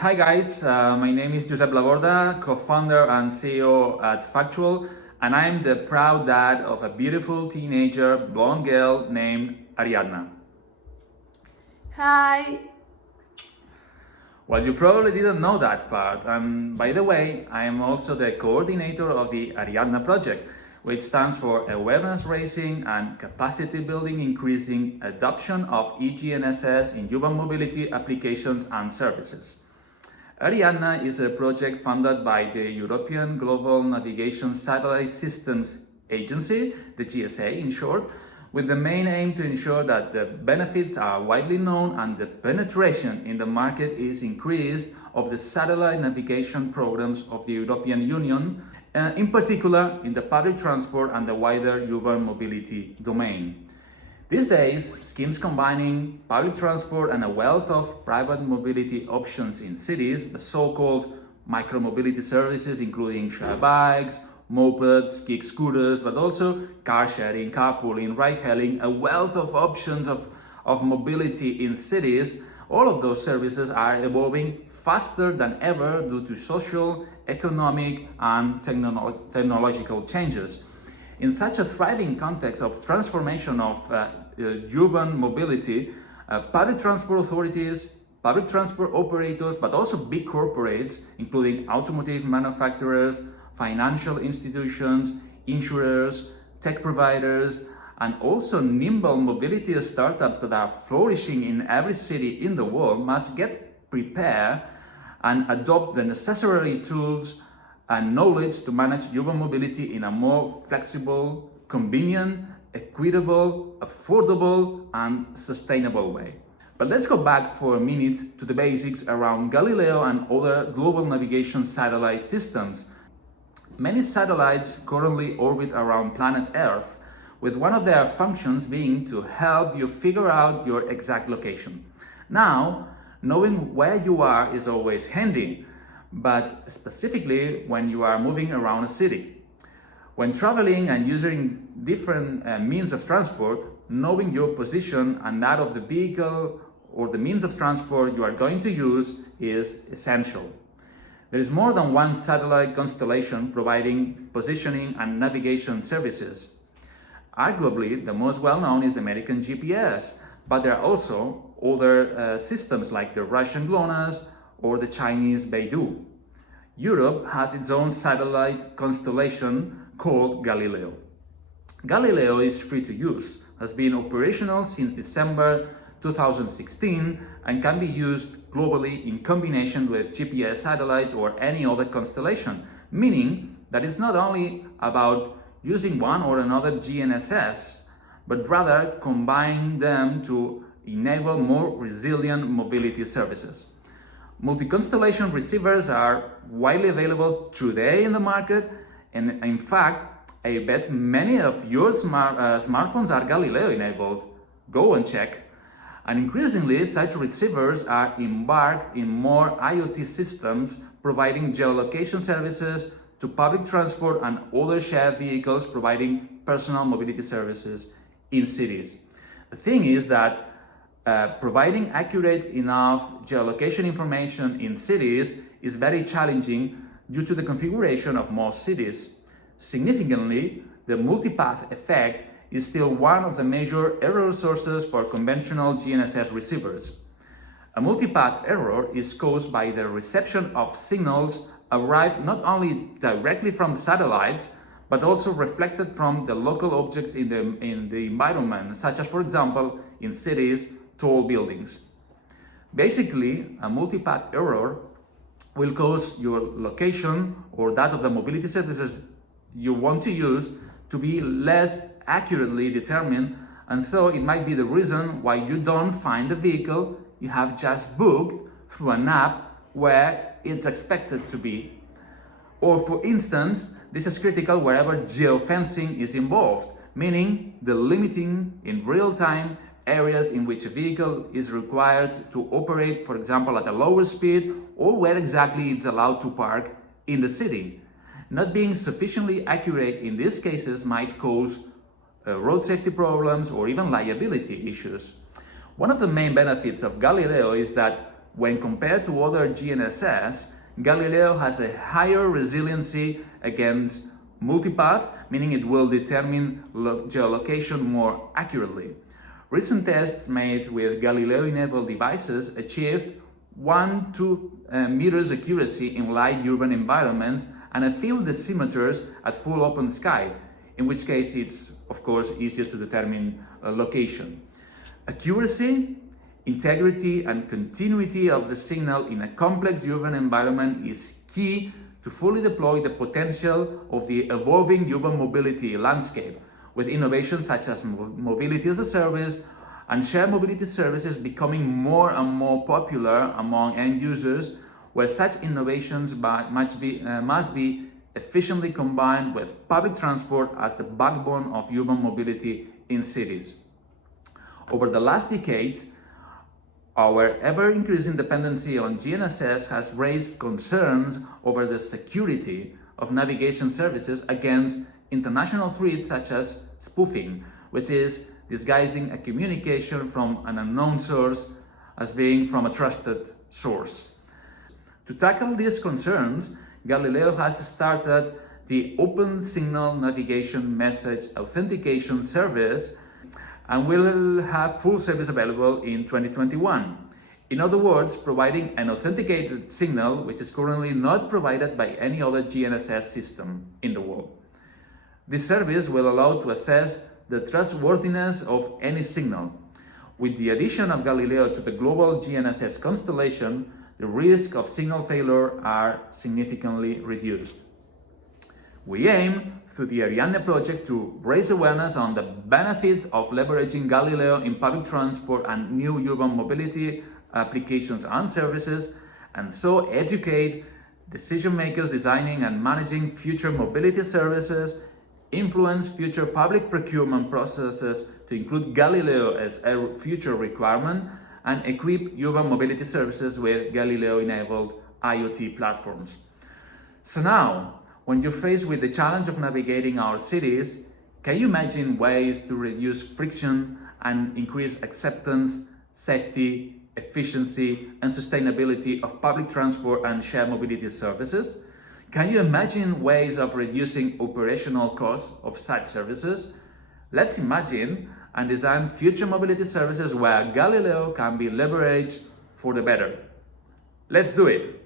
Hi guys, my name is Josep Laborda, co-founder and CEO at Factual, and I'm the proud dad of a beautiful teenager blonde girl named Ariadna. Hi. Well, you probably didn't know that part, and by the way, I am also the coordinator of the ARIADNA project, which stands for Awareness Raising and Capacity Building Increasing Adoption of eGNSS in Urban Mobility Applications and Services. ARIADNA is a project funded by the European Global Navigation Satellite Systems Agency, the GSA in short, with the main aim to ensure that the benefits are widely known and the penetration in the market is increased of the satellite navigation programs of the European Union, in particular in the public transport and the wider urban mobility domain. These days, schemes combining public transport and a wealth of private mobility options in cities, the so-called micro-mobility services including share bikes, mopeds, gig scooters, but also car sharing, carpooling, ride-hailing, a wealth of options of mobility in cities. All of those services are evolving faster than ever due to social, economic, and technological changes. In such a thriving context of transformation of urban mobility, public transport authorities, public transport operators, but also big corporates, including automotive manufacturers, financial institutions, insurers, tech providers, and also nimble mobility startups that are flourishing in every city in the world must get prepared and adopt the necessary tools and knowledge to manage urban mobility in a more flexible, convenient, equitable, affordable, and sustainable way. But let's go back for a minute to the basics around Galileo and other global navigation satellite systems. Many satellites currently orbit around planet Earth, with one of their functions being to help you figure out your exact location. Now, knowing where you are is always handy, but specifically when you are moving around a city. When traveling and using different means of transport, knowing your position and that of the vehicle or the means of transport you are going to use is essential. There is more than one satellite constellation providing positioning and navigation services. Arguably, the most well-known is the American GPS, but there are also other systems like the Russian GLONASS or the Chinese Beidou. Europe has its own satellite constellation called Galileo. Galileo is free to use, has been operational since December 2016 and can be used globally in combination with GPS satellites or any other constellation, meaning that it's not only about using one or another GNSS, but rather combine them to enable more resilient mobility services. Multi-constellation receivers are widely available today in the market, and in fact, I bet many of your smartphones are Galileo enabled. Go and check. And increasingly, such receivers are embarked in more IoT systems, providing geolocation services to public transport and other shared vehicles providing personal mobility services in cities. The thing is that providing accurate enough geolocation information in cities is very challenging due to the configuration of most cities. Significantly, the multipath effect is still one of the major error sources for conventional GNSS receivers. A multipath error is caused by the reception of signals arrived not only directly from satellites, but also reflected from the local objects in the environment, such as, for example, in cities, tall buildings. Basically, a multipath error will cause your location or that of the mobility services you want to use to be less accurately determined, and so it might be the reason why you don't find the vehicle you have just booked through an app where it's expected to be. Or for instance, this is critical wherever geofencing is involved, meaning the limiting in real time areas in which a vehicle is required to operate, for example, at a lower speed, or where exactly it's allowed to park in the city. Not being sufficiently accurate in these cases might cause road safety problems or even liability issues. One of the main benefits of Galileo is that When compared to other GNSS, Galileo has a higher resiliency against multipath, meaning it will determine geolocation more accurately. Recent tests made with Galileo-enabled devices achieved 1-2 meters accuracy in light urban environments and a few decimeters at full open sky, in which case it's, of course, easier to determine location. Accuracy, integrity and continuity of the signal in a complex urban environment is key to fully deploy the potential of the evolving urban mobility landscape, with innovations such as mobility as a service and shared mobility services becoming more and more popular among end users, where such innovations must be efficiently combined with public transport as the backbone of urban mobility in cities. Over the last decade, our ever-increasing dependency on GNSS has raised concerns over the security of navigation services against international threats such as spoofing, which is disguising a communication from an unknown source as being from a trusted source. To tackle these concerns, Galileo has started the Open Signal Navigation Message Authentication Service and will have full service available in 2021. In other words, providing an authenticated signal which is currently not provided by any other GNSS system in the world. This service will allow to assess the trustworthiness of any signal. With the addition of Galileo to the global GNSS constellation, the risk of signal failure are significantly reduced. We aim, through the ARIADNA project, to raise awareness on the benefits of leveraging Galileo in public transport and new urban mobility applications and services, and so educate decision makers designing and managing future mobility services, influence future public procurement processes to include Galileo as a future requirement, and equip urban mobility services with Galileo-enabled IoT platforms. So now, when you're faced with the challenge of navigating our cities, can you imagine ways to reduce friction and increase acceptance, safety, efficiency, and sustainability of public transport and shared mobility services? Can you imagine ways of reducing operational costs of such services? Let's imagine and design future mobility services where Galileo can be leveraged for the better. Let's do it!